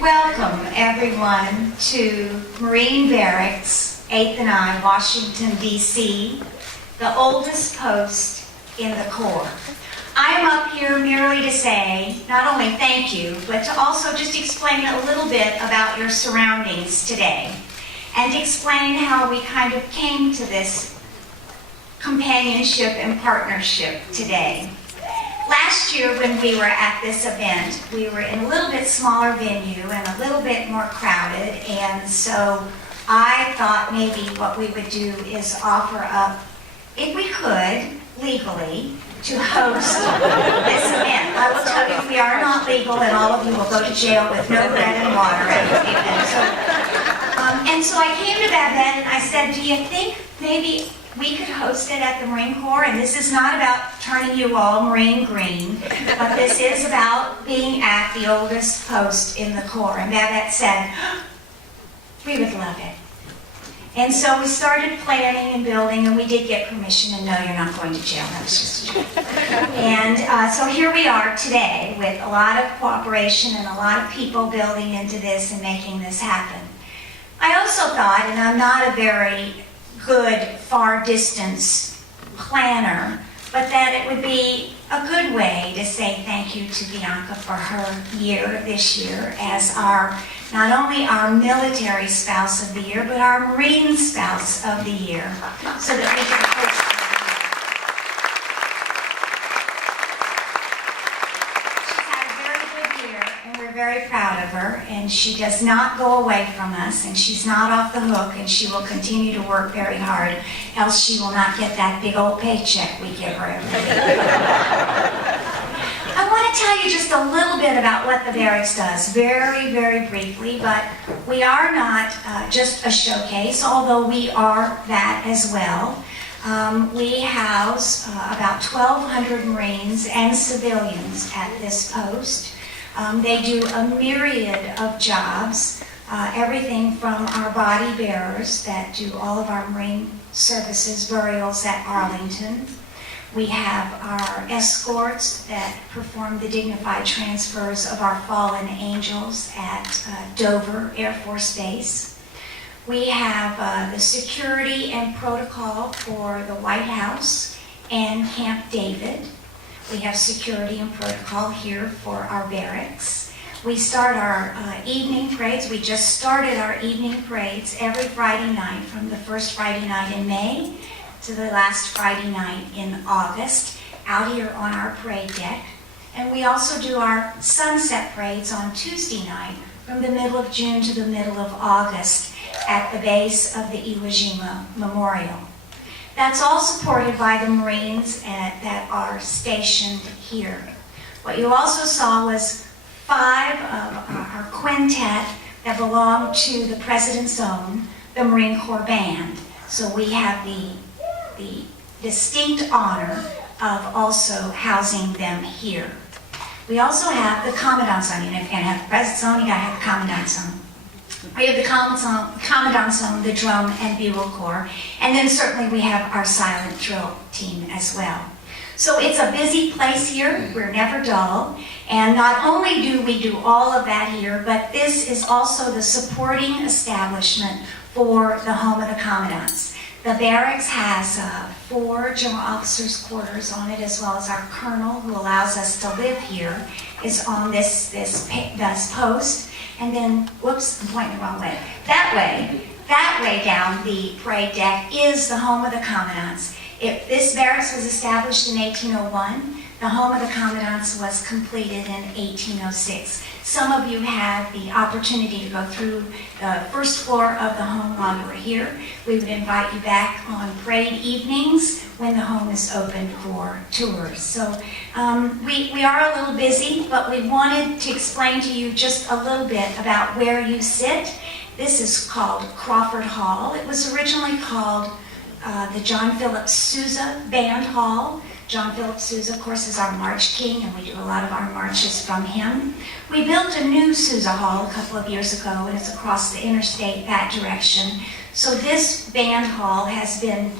Welcome, everyone, to Marine Barracks, 8th and I, Washington, D.C., the oldest post in the Corps. I am up here merely to say not only thank you, but to also just explain a little bit about your surroundings today and explain how we kind of came to this companionship and partnership today. Last year when we were at this event, we were in a little bit smaller venue and a little bit more crowded, and so I thought maybe what we would do is offer up, if we could, legally, to host this event. I will tell you, we are not legal, and all of you will go to jail with no bread and water at the event. And so I came to that event and I said, do you think maybe we could host it at the Marine Corps? And this is not about turning you all Marine green, but this is about being at the oldest post in the Corps. And Babette said, we would love it. And so we started planning and building, and we did get permission, and no, you're not going to jail. That was just a joke. And so here we are today with a lot of cooperation and a lot of people building into this and making this happen. I also thought, and I'm not a very good far distance planner, but that it would be a good way to say thank you to Bianca for her year this year as not only our military spouse of the year, but our Marine spouse of the year, so that we can host her. She's had a very good year, and we're very proud of her, and she does not go away from us, and she's not off the hook, and she will continue to work very hard, else she will not get that big old paycheck we give her every week. I want to tell you just a little bit about what the barracks does, very, very briefly, but we are not just a showcase, although we are that as well. We house about 1,200 Marines and civilians at this post. They do a myriad of jobs, everything from our body bearers that do all of our Marine services, burials at Arlington. We have our escorts that perform the dignified transfers of our fallen angels at Dover Air Force Base. We have the security and protocol for the White House and Camp David. We have security and protocol here for our barracks. We start our evening parades. We just started our evening parades every Friday night, from the first Friday night in May to the last Friday night in August, out here on our parade deck. And we also do our sunset parades on Tuesday night from the middle of June to the middle of August at the base of the Iwo Jima Memorial. That's all supported by the Marines that are stationed here. What you also saw was 5 of our quintet that belong to the President's Own, the Marine Corps Band. So we have the distinct honor of also housing them here. We also have the Commandant's Own. You know, if you're going to have the President's Own, you got to have the Commandant's Own. We have the Commandant's Own, the Drum and Bugle Corps, and then certainly we have our silent drill team as well. So it's a busy place here. We're never dull. And not only do we do all of that here, but this is also the supporting establishment for the Home of the Commandants. The barracks has 4 general officers' quarters on it, as well as our colonel, who allows us to live here, is on this post. And then, whoops, I'm pointing the wrong way. That way down the parade deck is the Home of the Commandants. This barracks was established in 1801. The Home of the Commandants was completed in 1806. Some of you had the opportunity to go through the first floor of the home while you were here. We would invite you back on parade evenings when the home is open for tours. So we are a little busy, but we wanted to explain to you just a little bit about where you sit. This is called Crawford Hall. It was originally called the John Philip Sousa Band Hall. John Philip Sousa, of course, is our March King, and we do a lot of our marches from him. We built a new Sousa Hall a couple of years ago, and it's across the interstate that direction. So this band hall has been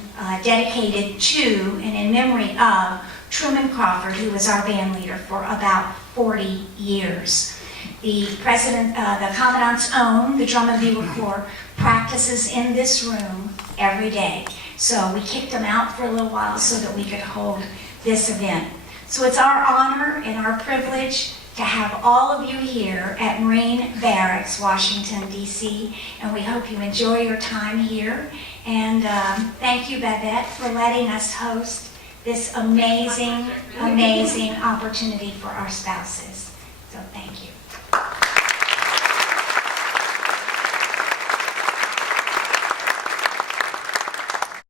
dedicated to and in memory of Truman Crawford, who was our band leader for about 40 years. The president, the Commandant's Own, the Drum and Bugle Corps, practices in this room every day. So we kicked them out for a little while so that we could hold this event. So it's our honor and our privilege to have all of you here at Marine Barracks, Washington, D.C., and we hope you enjoy your time here. And thank you, Babette, for letting us host this amazing, amazing opportunity for our spouses. So thank you.